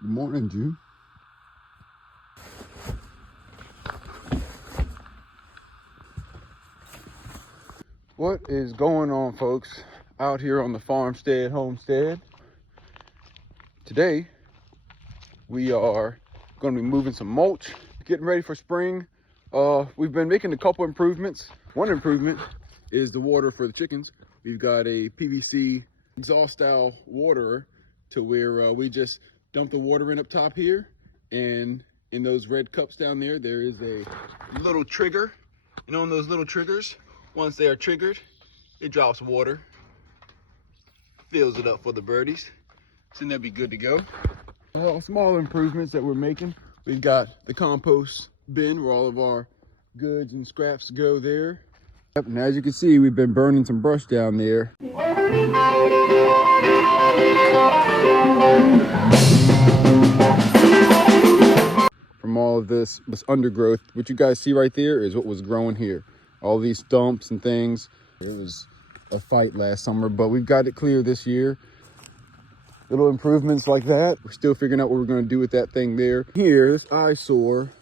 Good morning, June. What is going on, folks, out here on the farmstead homestead? Today, we are going to be moving some mulch, getting ready for spring. We've been making a couple improvements. One improvement is the water for the chickens. We've got a PVC exhaust style waterer to where we just dump the water in up top here, and in those red cups down there, there is a little trigger. And on those little triggers, once they are triggered, it drops water, fills it up for the birdies, so then they'll be good to go. Well, small improvements that we're making. We've got the compost bin where all of our goods and scraps go there. Yep, and as you can see, we've been burning some brush down there. From all of this undergrowth, what you guys see right there is what was growing here. All these stumps and things. It was a fight last summer, but we've got it clear this year. Little improvements like that. We're still figuring out what we're going to do with that thing there. Here, this eyesore,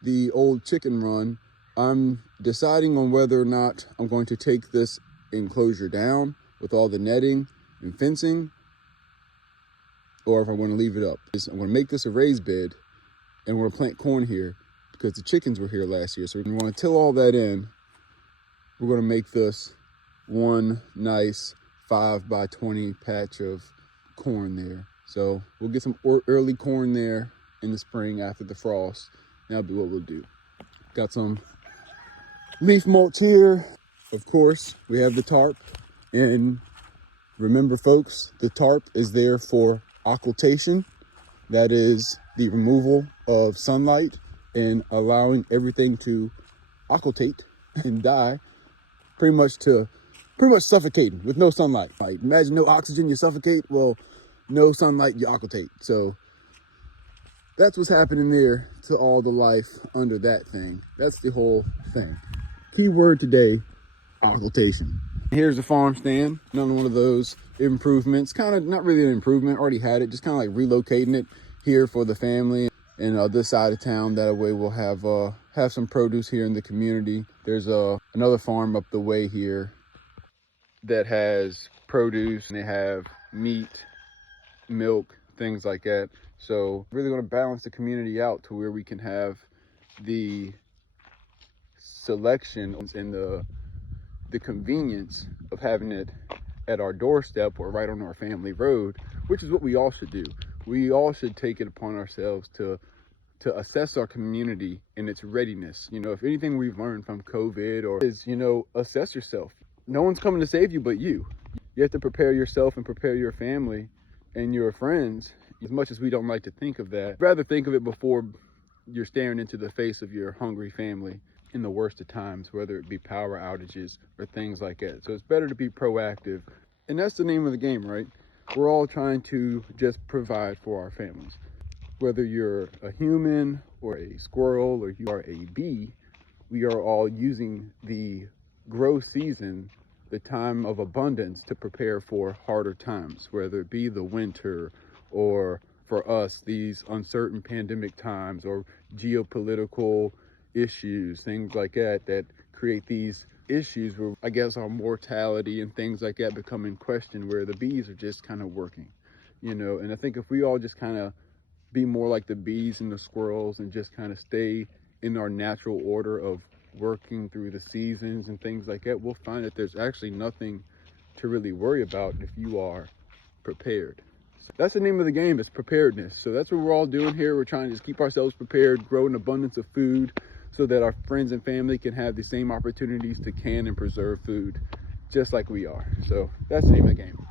the old chicken run, I'm deciding on whether or not I'm going to take this enclosure down with all the netting and fencing, or if I want to leave it up. I'm going to make this a raised bed, and we're going to plant corn here because the chickens were here last year. So we're going to till all that in. We're going to make this one nice 5 by 20 patch of corn there. So we'll get some early corn there in the spring after the frost. That'll be what we'll do. Got some leaf mulch here. Of course, we have the tarp. And remember, folks, the tarp is there for occultation. That is the removal of sunlight and allowing everything to occultate and die, pretty much suffocating with no sunlight. Like, imagine no oxygen, you suffocate. Well, no sunlight, you occultate. So that's what's happening there to all the life under that thing. That's the whole thing. Key word today, occultation. Here's the farm stand. Another one of those improvements. Kind of not really an improvement, already had it, just kind of like relocating it here for the family and this side of town. That way we'll have some produce here in the community. There's another farm up the way here that has produce, and they have meat, milk, things like that. So really going to balance the community out to where we can have the selection and the convenience of having it at our doorstep or right on our family road, which is what we all should do. We all should take it upon ourselves to assess our community and its readiness. You know, if anything we've learned from COVID is, assess yourself. No one's coming to save you but you. You have to prepare yourself and prepare your family and your friends. As much as we don't like to think of that, rather think of it before you're staring into the face of your hungry family in the worst of times, whether it be power outages or things like that. So it's better to be proactive. And that's the name of the game, right? We're all trying to just provide for our families. Whether you're a human or a squirrel or you are a bee, we are all using the grow season, the time of abundance, to prepare for harder times, whether it be the winter or for us, these uncertain pandemic times or geopolitical issues, things like that, that create these issues where I guess our mortality and things like that become in question, where the bees are just kind of working, and I think if we all just kind of be more like the bees and the squirrels and just kind of stay in our natural order of working through the seasons and things like that, we'll find that there's actually nothing to really worry about if you are prepared. So that's the name of the game, is preparedness. So that's what we're all doing here. We're trying to just keep ourselves prepared, grow an abundance of food so that our friends and family can have the same opportunities to can and preserve food just like we are. So that's the name of the game.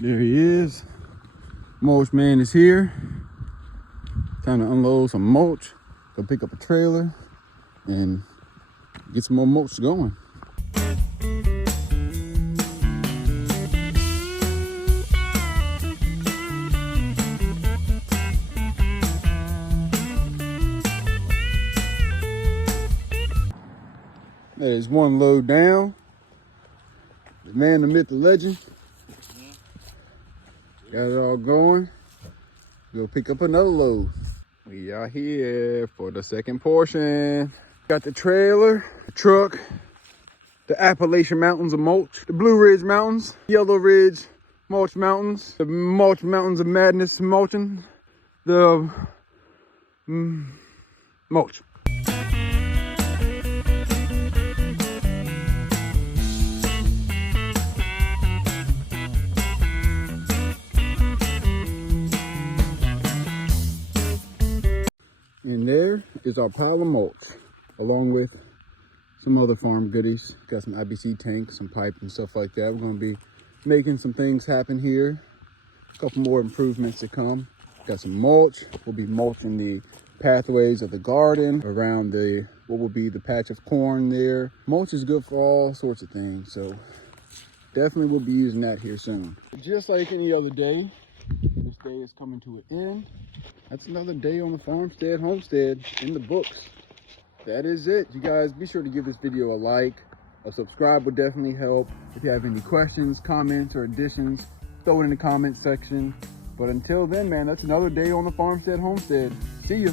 There he is. Mulch man is here. Time to unload some mulch, go pick up a trailer and get some more mulch going. That is one load down. The man, the myth, the legend. Got it all going. Go pick up another load. We are here for the second portion. Got the trailer, the truck, the Appalachian Mountains of mulch, the Blue Ridge Mountains, Yellow Ridge Mulch Mountains, the Mulch Mountains of Madness mulching, the mulch. And there is our pile of mulch, along with some other farm goodies. Got some IBC tanks, some pipe and stuff like that. We're gonna be making some things happen here. A couple more improvements to come. Got some mulch. We'll be mulching the pathways of the garden around what will be the patch of corn there. Mulch is good for all sorts of things, so definitely we'll be using that here soon. Just like any other day, this day is coming to an end. That's another day on the farmstead homestead in the books. That is it. You guys be sure to give this video a like. A subscribe would definitely help. If you have any questions, comments, or additions, throw it in the comment section. But until then, man, that's another day on the farmstead homestead. See ya.